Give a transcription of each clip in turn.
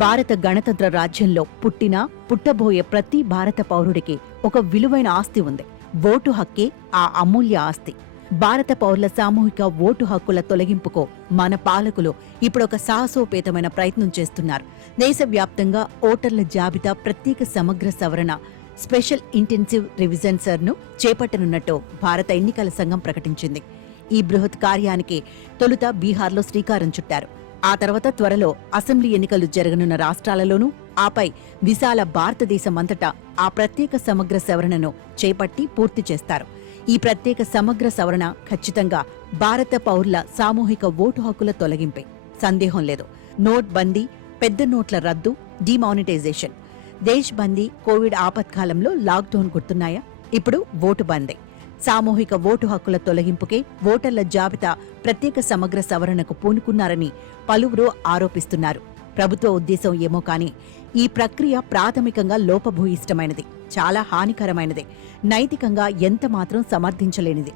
భారత గణతంత్ర రాజ్యంలో పుట్టబోయే ప్రతి భారత పౌరుడికి ఒక విలువైన ఆస్తి ఉంది. ఓటు హక్కే ఆ అమూల్య ఆస్తి. భారత పౌరుల సామూహిక ఓటు హక్కుల తొలగింపుకో మన పాలకులు ఇప్పుడొక సాహసోపేతమైన ప్రయత్నం చేస్తున్నారు. దేశవ్యాప్తంగా ఓటర్ల జాబితా ప్రత్యేక సమగ్ర సవరణ స్పెషల్ ఇంటెన్సివ్ రివిజన్ ను చేపట్టనున్నట్టు భారత ఎన్నికల సంఘం ప్రకటించింది. ఈ బృహత్ కార్యానికి తొలుత బీహార్లో శ్రీకారం చుట్టారు. ఆ తర్వాత త్వరలో అసెంబ్లీ ఎన్నికలు జరగనున్న రాష్ట్రాలలోనూ, ఆపై విశాల భారతదేశమంతటా ఆ ప్రత్యేక సమగ్ర సవరణను చేపట్టి పూర్తి చేస్తారు. ఈ ప్రత్యేక సమగ్ర సవరణ ఖచ్చితంగా భారత పౌరుల సామూహిక ఓటు హక్కుల తొలగింపే, సందేహం లేదు. నోట్ బందీ, పెద్ద నోట్ల రద్దు, డిమానిటైజేషన్, దేశ్ బందీ, కోవిడ్ ఆపత్కాలంలో లాక్డౌన్ గుర్తున్నాయా? ఇప్పుడు ఓటు బందే. సామూహిక ఓటు హక్కుల తొలగింపుకే ఓటర్ల జాబితా ప్రత్యేక సమగ్ర సవరణకు పూనుకున్నారని పలువురు ఆరోపిస్తున్నారు. ప్రభుత్వ ఉద్దేశం ఏమో కానీ ఈ ప్రక్రియ ప్రాథమికంగా లోపభూయిష్టమైనది, చాలా హానికరమైనది, నైతికంగా ఎంతమాత్రం సమర్థించలేనిది.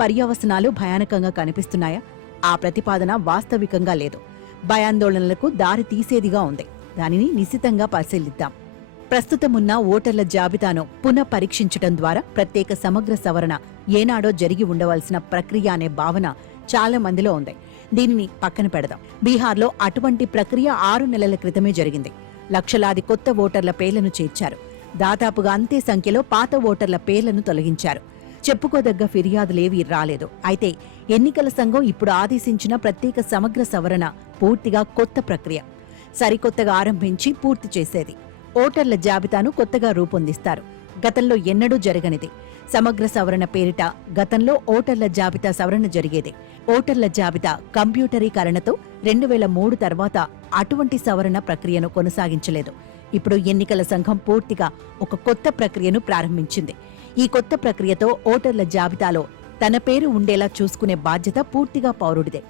పర్యవసనాలు భయానకంగా కనిపిస్తున్నాయా? ఆ ప్రతిపాదన వాస్తవికంగా లేదు, భయాందోళనలకు దారి తీసేదిగా ఉంది. దానిని నిశితంగా పరిశీలిద్దాం. ప్రస్తుతమున్న ఓటర్ల జాబితాను పునః పరీక్షించడం ద్వారా ప్రత్యేక సమగ్ర సవరణ ఏనాడో జరిగి ఉండవలసిన ప్రక్రియ అనే భావన చాలా మందిలో ఉంది. దీనిని పక్కన పెడదాం. బీహార్లో అటువంటి ప్రక్రియ 6 నెలల క్రితమే జరిగింది. లక్షలాది కొత్త ఓటర్ల పేర్లను చేర్చారు. దాదాపుగా అంతే సంఖ్యలో పాత ఓటర్ల పేర్లను తొలగించారు. చెప్పుకోదగ్గ ఫిర్యాదులేవీ రాలేదు. అయితే ఎన్నికల సంఘం ఇప్పుడు ఆదేశించిన ప్రత్యేక సమగ్ర సవరణ పూర్తిగా కొత్త ప్రక్రియ. సరికొత్తగా ఆరంభించి పూర్తి చేసేది. ఓటర్ల జాబితాను కొత్తగా రూపొందిస్తారు. గతంలో ఎన్నడూ జరగనిది. సమగ్ర సవరణ పేరిట గతంలో ఓటర్ల జాబితా సవరణ జరిగేది. ఓటర్ల జాబితా కంప్యూటరీకరణతో 2003 తర్వాత అటువంటి సవరణ ప్రక్రియను కొనసాగించలేదు. ఇప్పుడు ఎన్నికల సంఘం పూర్తిగా ఒక కొత్త ప్రక్రియను ప్రారంభించింది. ఈ కొత్త ప్రక్రియతో ఓటర్ల జాబితాలో తన పేరు ఉండేలా చూసుకునే బాధ్యత పూర్తిగా పౌరుడిదే.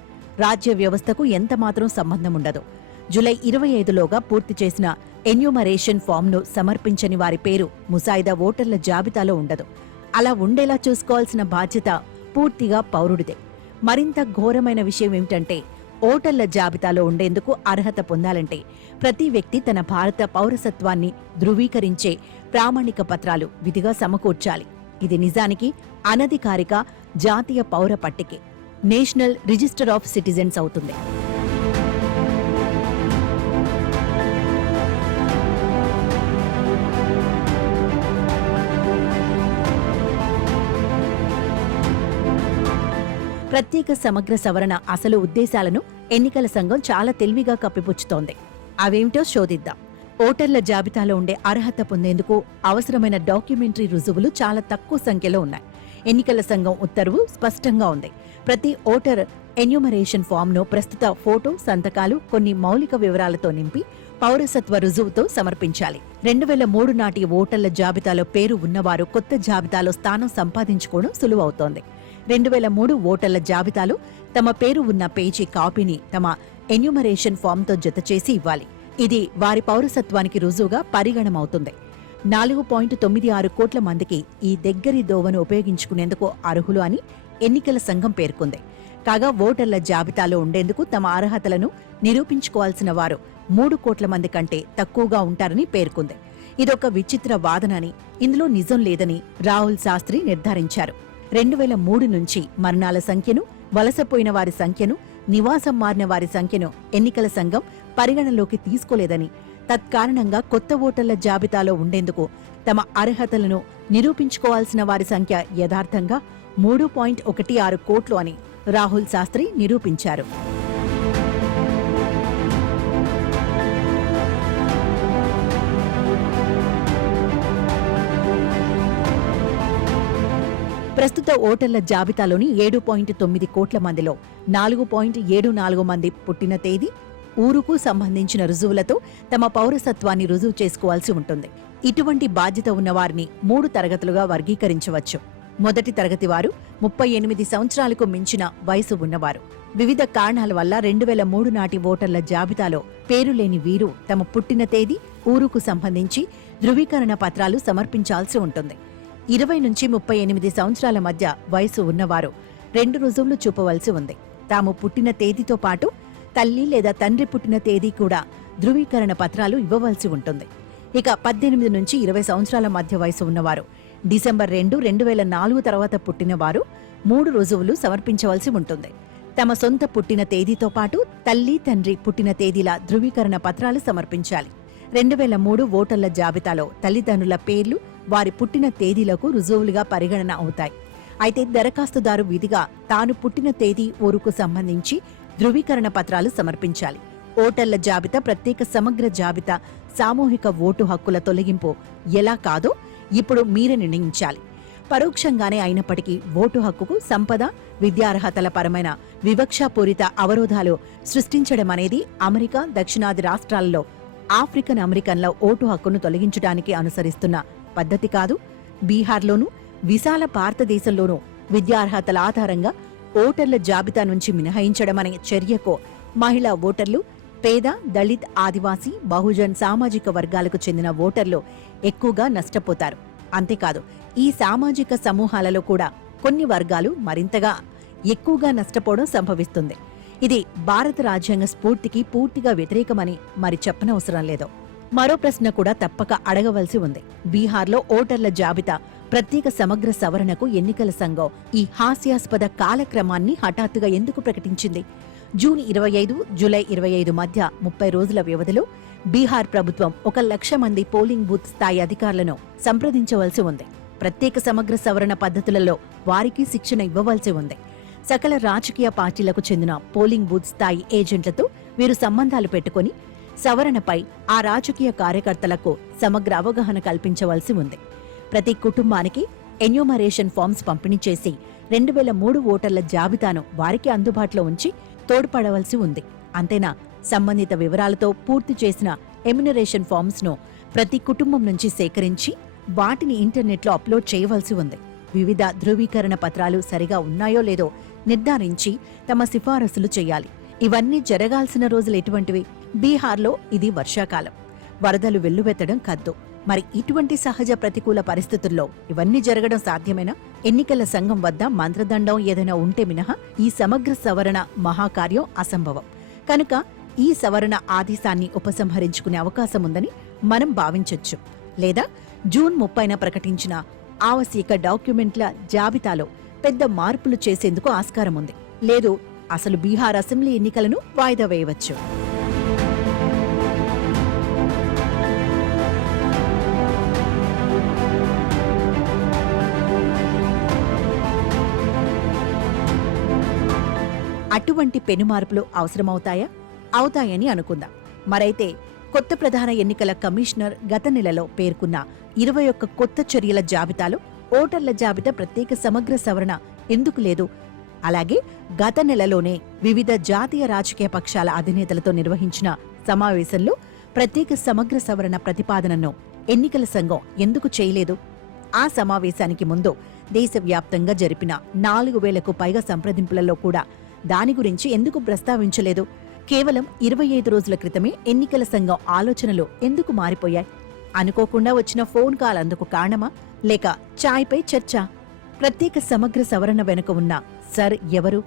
రాజ్య వ్యవస్థకు ఎంతమాత్రం సంబంధం ఉండదు. జూలై 25లోగా పూర్తి చేసిన ఎన్యూమరేషన్ ఫామ్ను సమర్పించని వారి పేరు ముసాయిదా ఓటర్ల జాబితాలో ఉండదు. అలా ఉండేలా చూసుకోవాల్సిన బాధ్యత పూర్తిగా పౌరుడిదే. మరింత ఘోరమైన విషయం ఏమిటంటే, ఓటర్ల జాబితాలో ఉండేందుకు అర్హత పొందాలంటే ప్రతి వ్యక్తి తన భారత పౌరసత్వాన్ని ధృవీకరించే ప్రామాణిక పత్రాలు విధిగా సమకూర్చాలి. ఇది నిజానికి అనధికారిక జాతీయ పౌర పట్టికే, నేషనల్ రిజిస్టర్ ఆఫ్ సిటిజన్స్ అవుతుంది. ప్రత్యేక సమగ్ర సవరణ అసలు ఉద్దేశాలను ఎన్నికల సంఘం చాలా తెలివిగా కప్పిపుచ్చుతోంది. అవేమిటో శోధిద్దాం. ఓటర్ల జాబితాలో ఉండే అర్హత పొందేందుకు అవసరమైన డాక్యుమెంటరీ రుజువులు చాలా తక్కువ సంఖ్యలో ఉన్నాయి. ఎన్నికల సంఘం ఉత్తర్వు స్పష్టంగా ఉంది. ప్రతి ఓటర్ ఎన్యూమరేషన్ ఫామ్ను ప్రస్తుత ఫోటో, సంతకాలు, కొన్ని మౌలిక వివరాలతో నింపి పౌరసత్వ రుజువుతో సమర్పించాలి. 2003 నాటి ఓటర్ల జాబితాలో పేరు ఉన్నవారు కొత్త జాబితాలో స్థానం సంపాదించుకోవడం సులువవుతోంది. 2003 ఓటర్ల జాబితాలో తమ పేరు ఉన్న పేజీ కాపీని తమ ఎన్యూమరేషన్ ఫామ్తో జతచేసి ఇవ్వాలి. ఇది వారి పౌరసత్వానికి రుజువుగా పరిగణమవుతుంది. 4.96 కోట్ల మందికి ఈ దగ్గరి దోవను ఉపయోగించుకునేందుకు అర్హులు అని ఎన్నికల సంఘం పేర్కొంది. కాగా ఓటర్ల జాబితాలో ఉండేందుకు తమ అర్హతలను నిరూపించుకోవాల్సిన వారు 3 కోట్ల మంది కంటే తక్కువగా ఉంటారని పేర్కొంది. ఇదొక విచిత్ర వాదనని, ఇందులో నిజం లేదని రాహుల్ శాస్త్రి నిర్ధారించారు. 2003 నుంచి మరణాల సంఖ్యను, వలసపోయిన వారి సంఖ్యను, నివాసం మారిన వారి సంఖ్యను ఎన్నికల సంఘం పరిగణలోకి తీసుకోలేదని, తత్కారణంగా కొత్త ఓటర్ల జాబితాలో ఉండేందుకు తమ అర్హతలను నిరూపించుకోవాల్సిన వారి సంఖ్య యథార్థంగా 3.16 కోట్లు అని రాహుల్ శాస్త్రి నిరూపించారు. ప్రస్తుత ఓటర్ల జాబితాలోని 7.9 కోట్ల మందిలో 4.74 మంది పుట్టిన తేదీ, ఊరుకు సంబంధించిన రుజువులతో తమ పౌరసత్వాన్ని రుజువు చేసుకోవాల్సి ఉంటుంది. ఇటువంటి బాధ్యత ఉన్నవారిని 3 తరగతులుగా వర్గీకరించవచ్చు. మొదటి తరగతి వారు 38 సంవత్సరాలకు మించిన వయసు ఉన్నవారు. వివిధ కారణాల వల్ల 2003 నాటి ఓటర్ల జాబితాలో పేరు లేని వీరు తమ పుట్టిన తేదీ, ఊరుకు సంబంధించి ధృవీకరణ పత్రాలు సమర్పించాల్సి ఉంటుంది. 20 నుంచి 38 సంవత్సరాల మధ్య వయసు ఉన్నవారు 2 రుజువులు చూపవలసి ఉంది. తాము పుట్టిన తేదీతో పాటు తల్లి లేదా తండ్రి పుట్టిన తేదీ కూడా ధృవీకరణ పత్రాలు ఇవ్వవలసి ఉంటుంది. ఇక 18 నుంచి 20 సంవత్సరాల మధ్య వయసు ఉన్నవారు, డిసెంబర్ 2, 2004 తర్వాత పుట్టిన వారు 3 రుజువులు సమర్పించవలసి ఉంటుంది. తమ సొంత పుట్టిన తేదీతో పాటు తల్లి, తండ్రి పుట్టిన తేదీల ధృవీకరణ పత్రాలు సమర్పించాలి. 2003 ఓటర్ల జాబితాలో తల్లిదండ్రుల పేర్లు వారి పుట్టిన తేదీలకు రుజువులుగా పరిగణన అవుతాయి. అయితే దరఖాస్తుదారు విధిగా తాను పుట్టిన తేదీ, ఊరుకు సంబంధించి ధృవీకరణ పత్రాలు సమర్పించాలి. ఓటర్ల జాబితా ప్రత్యేక సమగ్ర జాబితా సామూహిక ఓటు హక్కుల తొలగింపు ఎలా కాదో ఇప్పుడు మీరే నిర్ణయించాలి. పరోక్షంగానే అయినప్పటికీ ఓటు హక్కుకు సంపద, విద్యార్హతల పరమైన వివక్షాపూరిత అవరోధాలు సృష్టించడం అనేది అమెరికా, దక్షిణాది రాష్ట్రాల్లో ఆఫ్రికన్ అమెరికన్ల ఓటు హక్కును తొలగించడానికి అనుసరిస్తున్న పద్ధతి కాదు. బీహార్లోనూ, విశాల భారతదేశంలోనూ విద్యార్హతల ఆధారంగా ఓటర్ల జాబితా నుంచి మినహాయించడమనే చర్యకు మహిళా ఓటర్లు, పేద, దళిత్, ఆదివాసీ, బహుజన్ సామాజిక వర్గాలకు చెందిన ఓటర్లు ఎక్కువగా నష్టపోతారు. అంతేకాదు, ఈ సామాజిక సమూహాలలో కూడా కొన్ని వర్గాలు మరింతగా ఎక్కువగా నష్టపోవడం సంభవిస్తుంది. ఇది భారత రాజ్యాంగ స్ఫూర్తికి పూర్తిగా వ్యతిరేకమని మరి చెప్పనవసరం లేదు. మరో ప్రశ్న కూడా తప్పక అడగవలసి ఉంది. బీహార్లో ఓటర్ల జాబితా ప్రత్యేక సమగ్ర సవరణకు ఎన్నికల సంఘం ఈ హాస్యాస్పద కాలక్రమాన్ని హఠాత్తుగా ఎందుకు ప్రకటించింది? జూన్ 25, జూలై 25 మధ్య 30 రోజుల వ్యవధిలో బీహార్ ప్రభుత్వం 1,00,000 మంది పోలింగ్ బూత్ స్థాయి అధికారులను సంప్రదించవలసి ఉంది. ప్రత్యేక సమగ్ర సవరణ పద్ధతులలో వారికి శిక్షణ ఇవ్వవలసి ఉంది. సకల రాజకీయ పార్టీలకు చెందిన పోలింగ్ బూత్ స్థాయి ఏజెంట్లతో వీరు సంబంధాలు పెట్టుకుని సవరణపై ఆ రాజకీయ కార్యకర్తలకు సమగ్ర అవగాహన కల్పించవలసి ఉంది. ప్రతి కుటుంబానికి ఎన్యూమరేషన్ ఫామ్స్ పంపిణీ చేసి 2003 ఓటర్ల జాబితాను వారికి అందుబాటులో ఉంచి తోడ్పడవలసి ఉంది. అంతేనా, సంబంధిత వివరాలతో పూర్తి చేసిన ఎమ్యునరేషన్ ఫామ్స్ ను ప్రతి కుటుంబం నుంచి సేకరించి వాటిని ఇంటర్నెట్లో అప్లోడ్ చేయవలసి ఉంది. వివిధ ధృవీకరణ పత్రాలు సరిగా ఉన్నాయో లేదో నిర్ధారించి తమ సిఫారసులు చేయాలి. ఇవన్నీ జరగాల్సిన రోజులు ఎటువంటివి? బీహార్లో ఇది వర్షాకాలం, వరదలు వెల్లువెత్తడం కద్దు. మరి ఇటువంటి సహజ ప్రతికూల పరిస్థితుల్లో ఇవన్నీ జరగడం సాధ్యమేనా? ఎన్నికల సంఘం వద్ద మంత్రదండం ఏదైనా ఉంటే మినహా ఈ సమగ్ర సవరణ మహాకార్యం అసంభవం. కనుక ఈ సవరణ ఆదేశాన్ని ఉపసంహరించుకునే అవకాశం ఉందని మనం భావించొచ్చు. లేదా జూన్ 30న ప్రకటించిన ఆవశ్యక డాక్యుమెంట్ల జాబితాలో పెద్ద మార్పులు చేసేందుకు ఆస్కారం ఉంది. లేదు, అసలు బీహార్ అసెంబ్లీ ఎన్నికలను వాయిదా వేయవచ్చు. అటువంటి పెనుమార్పులు అవసరమవుతాయా? అవుతాయని అనుకుందాం. మరైతే కొత్త ప్రధాన ఎన్నికల కమిషనర్ గత నెలలో పేర్కొన్న 21 కొత్త చర్యల జాబితాలో ఓటర్ల జాబితా ప్రత్యేక సమగ్ర సవరణ ఎందుకు లేదు? అలాగే గత నెలలోనే వివిధ జాతీయ రాజకీయ పక్షాల అధినేతలతో నిర్వహించిన సమావేశంలో ప్రత్యేక సమగ్ర సవరణ ప్రతిపాదనను ఎన్నికల సంఘం ఎందుకు చేయలేదు? ఆ సమావేశానికి ముందు దేశవ్యాప్తంగా జరిపిన 4,000కు పైగా సంప్రదింపులలో కూడా దాని గురించి ఎందుకు ప్రస్తావించలేదు? కేవలం 25 రోజుల క్రితమే ఎన్నికల సంఘం ఆలోచనలు ఎందుకు మారిపోయాయి? అనుకోకుండా వచ్చిన ఫోన్ కాల్ అందుకు కారణమా? లేక చాయ్పై చర్చ? ప్రత్యేక సమగ్ర సవరణ వెనుక ఉన్న సర్ ఎవరు?